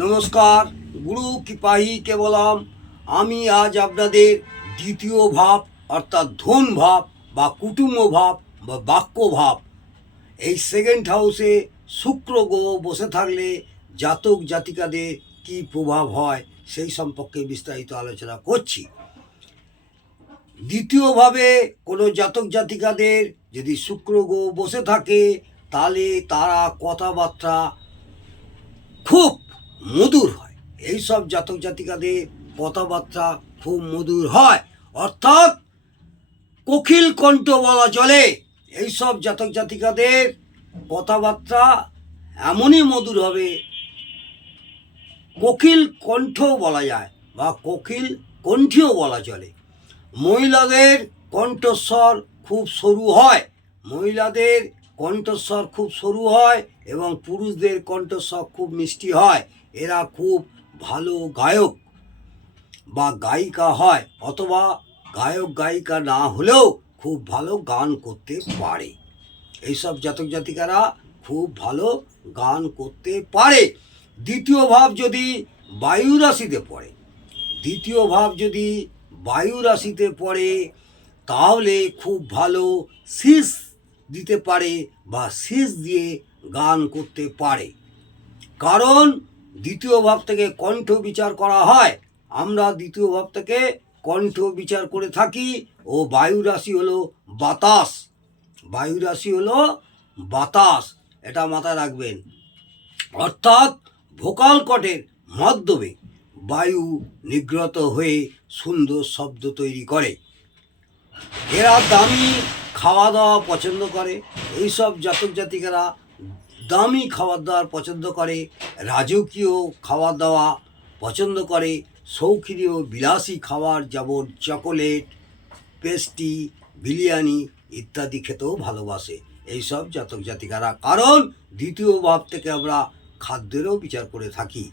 নমস্কার, গুরু কৃপাহীকে বললাম আমি আজ আপনাদের দ্বিতীয় ভাব, অর্থাৎ ধন ভাব বা কুটুম্ব ভাব বা বাক্য ভাব। এই সেকেন্ড হাউসে শুক্র গ্রহ বসে থাকলে জাতক জাতিকাদের কি প্রভাব হয় সেই সম্পর্কে বিস্তারিত আলোচনা করছি। দ্বিতীয়ভাবে কোনো জাতক জাতিকাদের যদি শুক্র গ্রহ বসে থাকে, তাহলে তারা কথাবার্তা খুব মধুর হয়। এই সব জাতক জাতিকাদের কথাবার্তা খুব মধুর হয়। অর্থাৎ কোকিল কণ্ঠ বলা চলে এই সব জাতক জাতিকাদের কথাবার্তা এমনই মধুর হবে, কোকিল কণ্ঠ বলা যায় বা কোকিল কণ্ঠীয় বলা চলে। মহিলাদের কণ্ঠস্বর খুব সরু হয়, মহিলাদের কণ্ঠস্বর খুব সরু হয় এবং পুরুষদের কণ্ঠস্বর খুব মিষ্টি হয়। এরা খুব ভালো গায়ক বা গায়িকা হয় অথবা গায়ক গায়িকা না হলেও খুব ভালো গান করতে পারে। এইসব জাতক জাতিকারা খুব ভালো গান করতে পারে। দ্বিতীয় ভাব যদি বায়ু রাশিতে পড়ে, দ্বিতীয় ভাব যদি বায়ু রাশিতে পড়ে, তাহলে খুব ভালো শীষ দিতে পারে বা শীষ দিয়ে গান করতে পারে। কারণ দ্বিতীয় ভাব থেকে কণ্ঠ বিচার করা হয়। আমরা দ্বিতীয় ভাব থেকে কণ্ঠ বিচার করে থাকি ও বায়ু রাশি হলো বাতাস। বায়ু রাশি হলো বাতাস, এটা মাথায় রাখবেন। অর্থাৎ ভোকাল কটের মাধ্যমে বায়ু নিগ্রত হয়ে সুন্দর শব্দ তৈরি করে। এরা দামি খাওয়া দাওয়া পছন্দ করে। এইসব জাতক জাতিকারা দামি খাবার দাবার পছন্দ করে, রাজকীয় খাওয়া দাওয়া পছন্দ করে শৌখিনীয় বিলাসী খাবার যেমন চকোলেট পেস্টি বিরিয়ানি ইত্যাদি খেতেও ভালোবাসে। এইসব জাতক জাতিকারা। কারণ দ্বিতীয় ভাব থেকে আমরা খাদ্যেরও বিচার করে থাকি।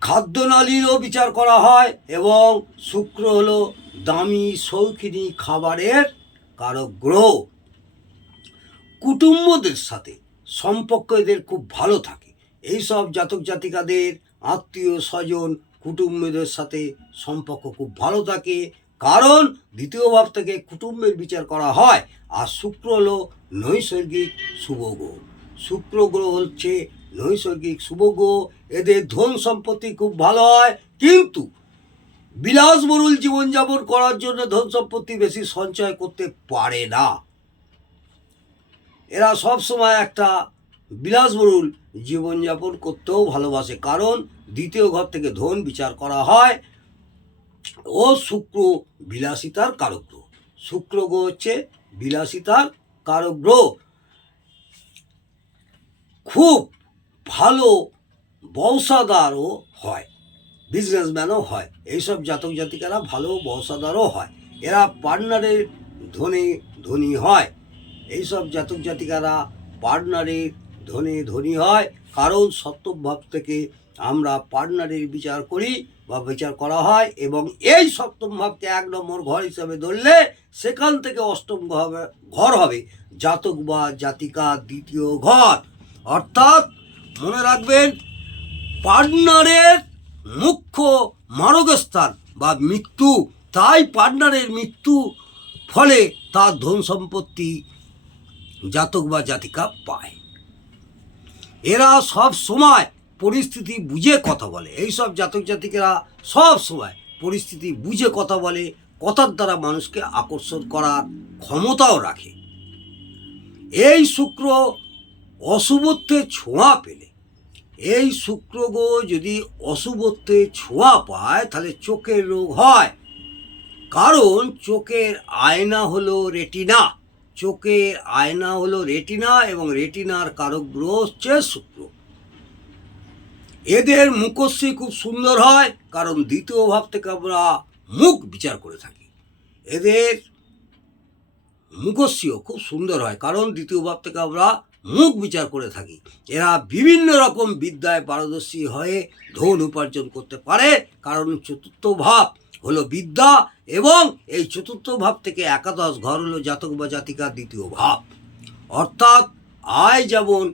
খাদ্যনালীরও বিচার করা হয় এবং শুক্র হলো দামি শৌখিনী খাবারের কারক গ্রহ। কুটুম্বদের সাথে সম্পর্ক এদের খুব ভালো থাকে। এই সব জাতক জাতিকাদের আত্মীয় স্বজন কুটুম্বদের সাথে সম্পর্ক খুব ভালো থাকে। কারণ দ্বিতীয় ভাব থেকে কুটুম্বের বিচার করা হয় আর শুক্র হলো নৈসর্গিক শুভ গ্রহ। শুক্র গ্রহ হচ্ছে নৈসর্গিক শুভ গ্রহ। এদের ধন সম্পত্তি খুব ভালো হয়। কিন্তু বিলাসবহুল জীবনযাপন করার জন্য ধন সম্পত্তি বেশি সঞ্চয় করতে পারে না। এরা সব সময় একটা বিলাসবহুল জীবনযাপন করতেও ভালোবাসে। কারণ দ্বিতীয় ঘর থেকে ধন বিচার করা হয় ও শুক্র বিলাসিতার কারক গ্রহ শুক্র গ্রহ হচ্ছে বিলাসিতার কারক খুব ভালো বংশাদারও হয় বিজনেসম্যানও হয়। এইসব জাতক জাতিকারা ভালো বংশাদারও হয়। এরা পার্টনারের ধনী ধনী হয়। এইসব জাতক জাতিকারা পার্টনারের ধনী ধনী হয়। কারণ সপ্তম ভাব থেকে আমরা পার্টনারের বিচার করি বা বিচার করা হয় এবং এই সপ্তম ভাবকে এক নম্বর ঘর হিসাবে ধরলে সেখান থেকে অষ্টম ঘর হবে জাতক বা জাতিকা দ্বিতীয় ঘর। অর্থাৎ মনে রাখবেন, পার্টনারের মুখ্য মারকস্থান বা মৃত্যু, তাই পার্টনারের মৃত্যু ফলে তার ধন সম্পত্তি জাতক বা জাতিকা পায়। এরা সব সময় পরিস্থিতি বুঝে কথা বলে। এই সব জাতক জাতিকেরা সব সময় পরিস্থিতি বুঝে কথা বলে, কথার দ্বারা মানুষকে আকর্ষণ করার ক্ষমতাও রাখে। এই শুক্র অশুভত্বের ছোঁয়া পেলে। এই শুক্র গ্রহ যদি অশুভত্বের ছোঁয়া পায়, তাহলে চোখের রোগ হয়। কারণ চোখের আয়না হলো রেটিনা। চোখের আয়না হলো রেটিনা এবং রেটিনার কারক গ্রহ হচ্ছে শুক্র। এদের মুখশ্রী খুব সুন্দর হয়, কারণ দ্বিতীয় ভাব থেকে আমরা মুখ বিচার করে থাকি। এদের মুখশ্রীও খুব সুন্দর হয়, কারণ দ্বিতীয় ভাব থেকে আমরা মুখ বিচার করে থাকি। এরা বিভিন্ন রকম বিদ্যায় পারদর্শী হয়ে ধন উপার্জন করতে পারে, কারণ চতুর্থ ভাব হলো বিদ্যা এবং এই চতুর্থ ভাব থেকে একাদশ ঘর হলো জাতক বা জাতিকার দ্বিতীয় ভাব। অর্থাৎ আয় যেমন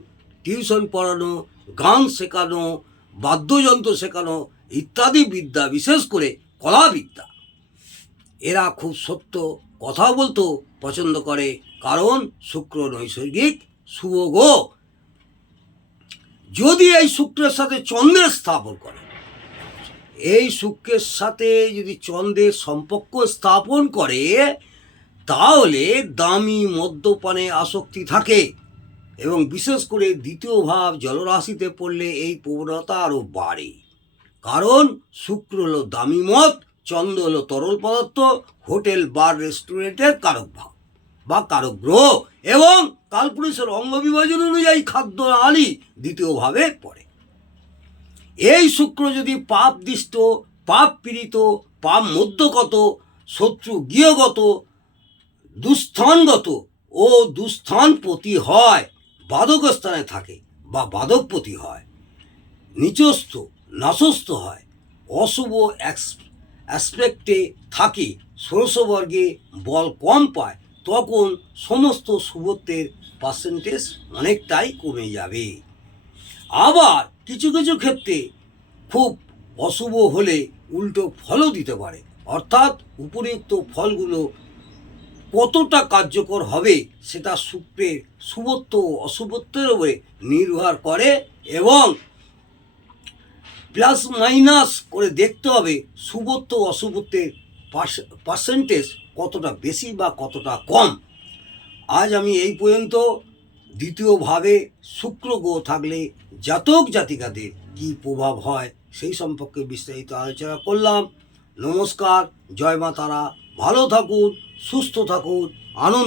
টিউশন পড়ানো, গান শেখানো, বাদ্যযন্ত্র শেখানো ইত্যাদি বিদ্যা, বিশেষ করে কলা বিদ্যা এরা খুব সত্য কথা বলতেও পছন্দ করে, কারণ শুক্র নৈসর্গিক, শুভ গ্রহ যদি এই শুক্রের সাথে চন্দ্রের স্থাপন করে এই শুক্রের সাথে যদি চন্দ্রের সম্পর্ক স্থাপন করে, তাহলে দামি মদ্যপানে আসক্তি থাকে। এবং বিশেষ করে দ্বিতীয় ভাব জলরাশিতে পড়লে এই প্রবণতা আরও বাড়ে। কারণ শুক্র হলো দামি মদ, চন্দ্র হলো তরল পদার্থ, হোটেল, বার, রেস্টুরেন্টের কারক ভাব বা কারক গ্রহ। এবং কালপুরুষের অঙ্গ বিভাজন অনুযায়ী খাদ্য আলি দ্বিতীয়ভাবে পড়ে। এই শুক্র যদি পাপ দিষ্ট, পাপ পীড়িত, পাপ মধ্যগত, শত্রু গৃহগত, দুস্থানগত ও দুস্থানপতি হয় বাদক স্থানে থাকে বা বাদকপতি হয়, নিচস্থ, নাশস্থ হয়, অশুভ অ্যাসপেক্টে থাকে ষোড়শবর্গে বল কম পায়, তখন সমস্ত শুভত্বের পার্সেন্টেজ অনেকটাই কমে যাবে। আবার কিছু কিছু ক্ষেত্রে খুব অশুভ হলে উল্টো ফলও দিতে পারে। অর্থাৎ উপরিউক্ত ফলগুলো কতটা কার্যকর হবে সেটা শুক্রের শুভত্ব ও অশুভত্বের উপরে নির্ভর করে এবং প্লাস মাইনাস করে দেখতে হবে শুভত্ব অশুভত্বের পার্সেন্টেজ কতটা বেশি বা কতটা কম। আজ আমি এই পর্যন্ত দ্বিতীয়ভাবে শুক্র গ্রহ থাকলে জাতক জাতিকাদের কি প্রভাব হয় সেই সম্পর্কে বিস্তারিত আলোচনা করলাম। নমস্কার, জয় মা তারা। ভালো থাকুন, সুস্থ থাকুন, আনন্দ